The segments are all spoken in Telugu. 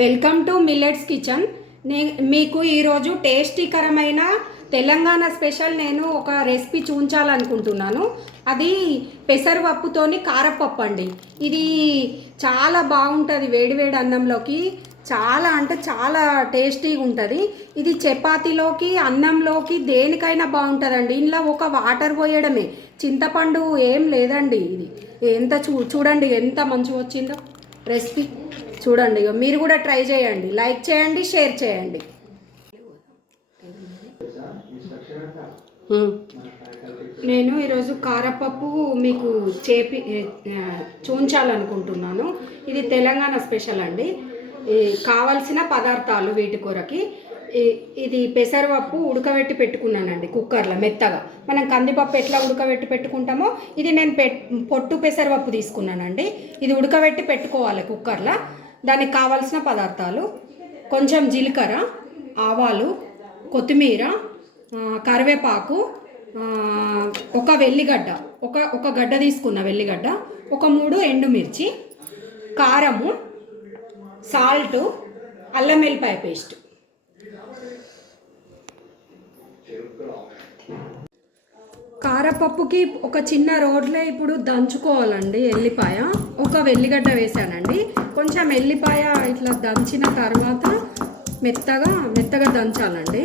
Welcome to millets kitchen. మీకు ఈరోజు టేస్టీకరమైన తెలంగాణ స్పెషల్ నేను ఒక రెసిపీ చూపించాలనుకుంటున్నాను. అది పెసరపప్పుతోని కారపప్పు అండి. ఇది చాలా బాగుంటుంది వేడివేడి అన్నంలోకి. చాలా అంటే చాలా టేస్టీగా ఉంటుంది. ఇది చపాతీలోకి అన్నంలోకి దేనికైనా బాగుంటుందండి. ఇందులో ఒక వాటర్ పోయడమే, చింతపండు ఏం లేదండి. ఇది ఎంత చూడండి ఎంత మంచిగా వచ్చిందో రెసిపీ. చూడండి, మీరు కూడా ట్రై చేయండి, లైక్ చేయండి, షేర్ చేయండి. నేను ఈరోజు కారపప్పు మీకు చూపించాలనుకుంటున్నాను. ఇది తెలంగాణ స్పెషల్ అండి. కావలసిన పదార్థాలు వీటి కొరకి ఇది పెసరపప్పు ఉడకబెట్టి పెట్టుకున్నానండి కుక్కర్లో మెత్తగా. మనం కందిపప్పు ఎట్లా ఉడకబెట్టి పెట్టుకుంటామో ఇది నేను పొట్టు పెసరపప్పు తీసుకున్నానండి. ఇది ఉడకబెట్టి పెట్టుకోవాలి కుక్కర్లో. దానికి కావాల్సిన పదార్థాలు కొంచెం జీలకర్ర, ఆవాలు, కొత్తిమీర, కరివేపాకు, ఒక వెల్లిగడ్డ, ఒక గడ్డ తీసుకున్న వెల్లిగడ్డ, ఒక 3 ఎండుమిర్చి, కారము, సాల్ట్, అల్లం వెల్లిపాయ పేస్ట్. కారపప్పుకి ఒక చిన్న రోడ్లో ఇప్పుడు దంచుకోవాలండి. ఎల్లిపాయ, ఒక వెల్లిగడ్డ వేసానండి. కొంచెం ఎల్లిపాయ ఇట్లా దంచిన తర్వాత మెత్తగా దంచాలండి.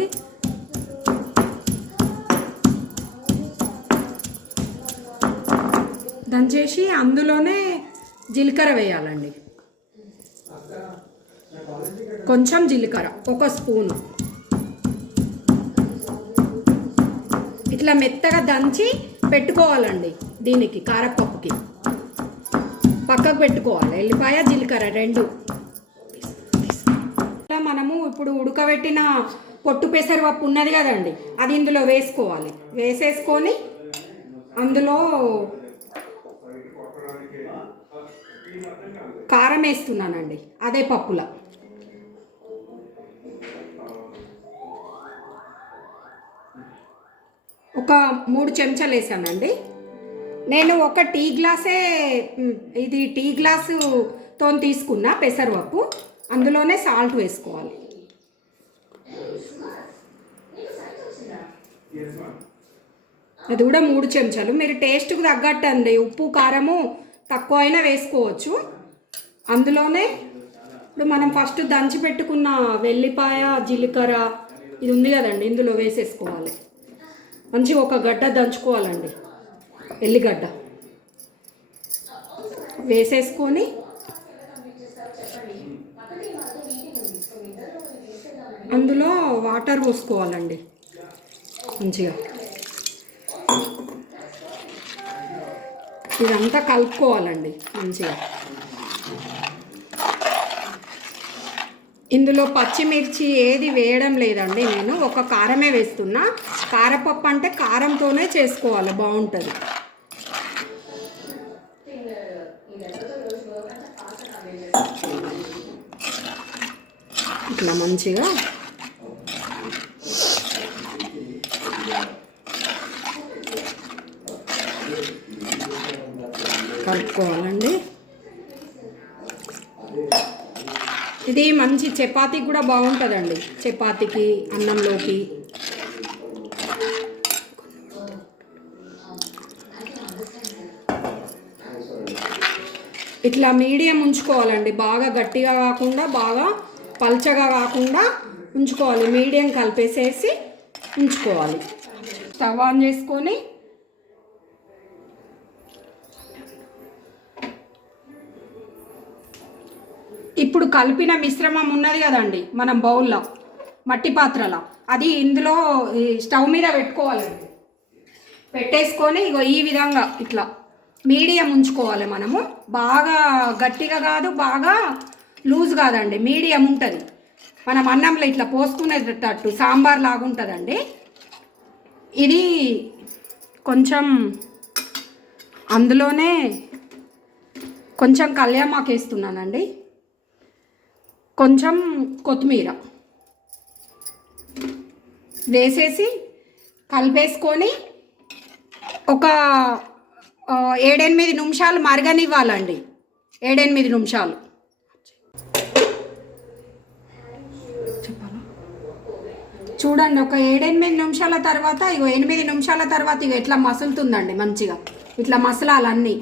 దంచేసి అందులోనే జీలకర్ర వేయాలండి. కొంచెం జీలకర్ర, ఒక స్పూను. ఇట్లా మెత్తగా దంచి పెట్టుకోవాలండి. దీనికి కారపప్పుకి పక్కకు పెట్టుకోవాలి. ఎల్లిపాయ జీలకర్ర 2. మనము ఇప్పుడు ఉడకబెట్టిన పొట్టు పెసరపప్పు ఉన్నది కదండి, అది ఇందులో వేసుకోవాలి. వేసేసుకొని అందులో కారం వేస్తున్నానండి. అదే పప్పుల ఒక 3 చెంచాలు వేసానండి. నేను ఒక టీ గ్లాసే, ఇది టీ గ్లాసుతో తీసుకున్న పెసరపప్పు. అందులోనే సాల్ట్ వేసుకోవాలి. అది కూడా 3 చెంచాలు. మీరు టేస్ట్కి తగ్గట్టు అండి, ఉప్పు కారము తక్కువ అయినా వేసుకోవచ్చు. అందులోనే ఇప్పుడు మనం ఫస్ట్ దంచి పెట్టుకున్న వెల్లిపాయ, జీలకర్ర ఇది ఉంది కదండి, ఇందులో వేసేసుకోవాలి. మంచిగా ఒక గడ్డ దంచుకోవాలండి. ఎల్లిగడ్డ వేసేసుకొని అందులో వాటర్ పోసుకోవాలండి. మంచిగా ఇదంతా కలుపుకోవాలండి మంచిగా. ఇందులో పచ్చిమిర్చి ఏది వేయడం లేదండి. నేను ఒక కారమే వేస్తున్నా. కారపప్పు అంటే కారంతోనే చేసుకోవాలి, బాగుంటుంది. ఇట్లా మంచిగా కలుపుకోవాలండి. ఇది మంచి చపాతీకి కూడా బాగుంటుందండి. చపాతీకి, అన్నంలోకి. ఇట్లా మీడియం ఉంచుకోవాలండి. బాగా గట్టిగా కాకుండా బాగా పల్చగా కాకుండా ఉంచుకోవాలి. మీడియం కలిపేసేసి ఉంచుకోవాలి. స్టవ్ ఆన్ చేసుకొని ఇప్పుడు కలిపిన మిశ్రమం ఉన్నది కదండి మనం బౌల్లో, మట్టి పాత్రలో, అది ఇందులో స్టవ్ మీద పెట్టుకోవాలండి. పెట్టేసుకొని ఇగో ఈ విధంగా ఇట్లా మీడియం ఉంచుకోవాలి. మనము బాగా గట్టిగా కాదు, బాగా లూజ్ కాదండి, మీడియం ఉంటుంది. మనం అన్నంలో ఇట్లా పోసుకునేటట్టు సాంబార్ లాగా ఉంటుందండి. ఇది కొంచెం అందులోనే కొంచెం కళ్యామాకు వేస్తున్నానండి. కొంచెం కొత్తిమీర వేసేసి కలిపేసుకొని ఒక 7-8 నిమిషాలు మరగనివ్వాలండి. 7-8 నిమిషాలు. చూడండి, ఒక 7-8 నిమిషాల తర్వాత ఇగో 8 నిమిషాల తర్వాత ఇగో ఇట్లా మసులుతుందండి మంచిగా. ఇట్లా మసలాలన్నీ.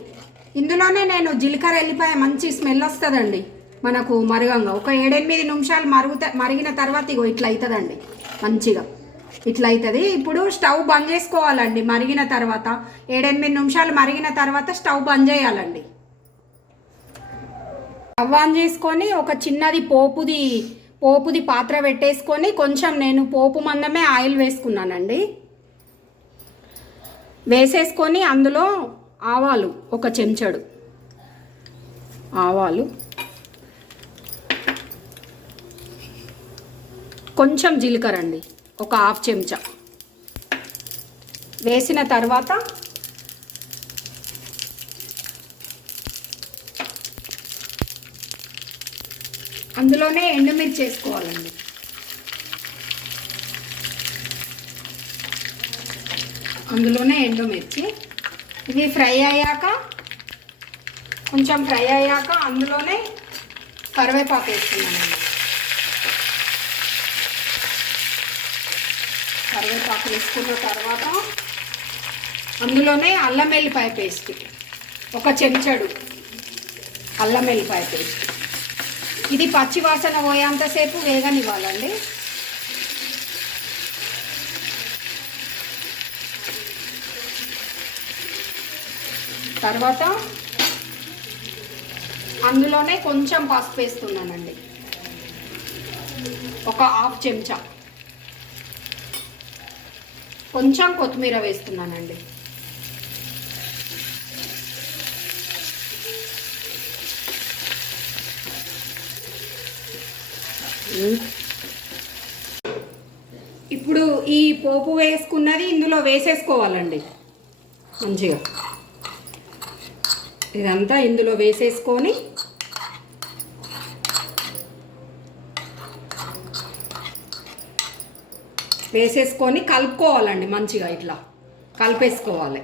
ఇందులోనే నేను జీలకర్ర ఎల్లిపాయ మంచి స్మెల్ వస్తుందండి మనకు మరగంగా. ఒక 7-8 నిమిషాలు మరిగిన తర్వాత ఇగో ఇట్లా అవుతుందండి మంచిగా. ఇట్లా అవుతుంది. ఇప్పుడు స్టవ్ బంద్ చేసుకోవాలండి. మరిగిన తర్వాత 7-8 నిమిషాలు మరిగిన తర్వాత స్టవ్ బంద్ చేయాలండి. స్టవ్ ఆన్ చేసుకొని ఒక చిన్నది పోపుది పాత్ర పెట్టేసుకొని కొంచెం నేను పోపు మందమే ఆయిల్ వేసుకున్నానండి. వేసేసుకొని అందులో ఆవాలు ఒక చెంచాడు, ఆవాలు కొంచెం జీలకర్ర అండి ఒక 1/2 చెంచా వేసిన తర్వాత అందులోనే ఎండుమిర్చి వేసుకోవాలండి. అందులోనే ఎండుమిర్చి ఇవి కొంచెం ఫ్రై అయ్యాక అందులోనే కరివేపాకు వేస్తున్నానండి. కరివేపాకు వేసుకున్న తర్వాత అందులోనే అల్లం వెల్లిపాయ పేస్ట్ ఒక చెంచాడు అల్లం వెల్లిపాయ పేస్ట్. ఇది పచ్చి వాసన పోయేంతసేపు వేగనివ్వాలండి. తర్వాత అందులోనే కొంచెం పసుపు వేస్తున్నానండి ఒక 1/2 చెంచా. కొంచెం కొత్తిమీర వేస్తున్నానండి. ఇప్పుడు ఈ పోపు వేసుకున్నది ఇందులో వేసేసుకోవాలండి మంచిగా. ఇదంతా ఇందులో వేసేసుకొని కలుపుకోవాలండి మంచిగా. ఇట్లా కలిపేసుకోవాలి.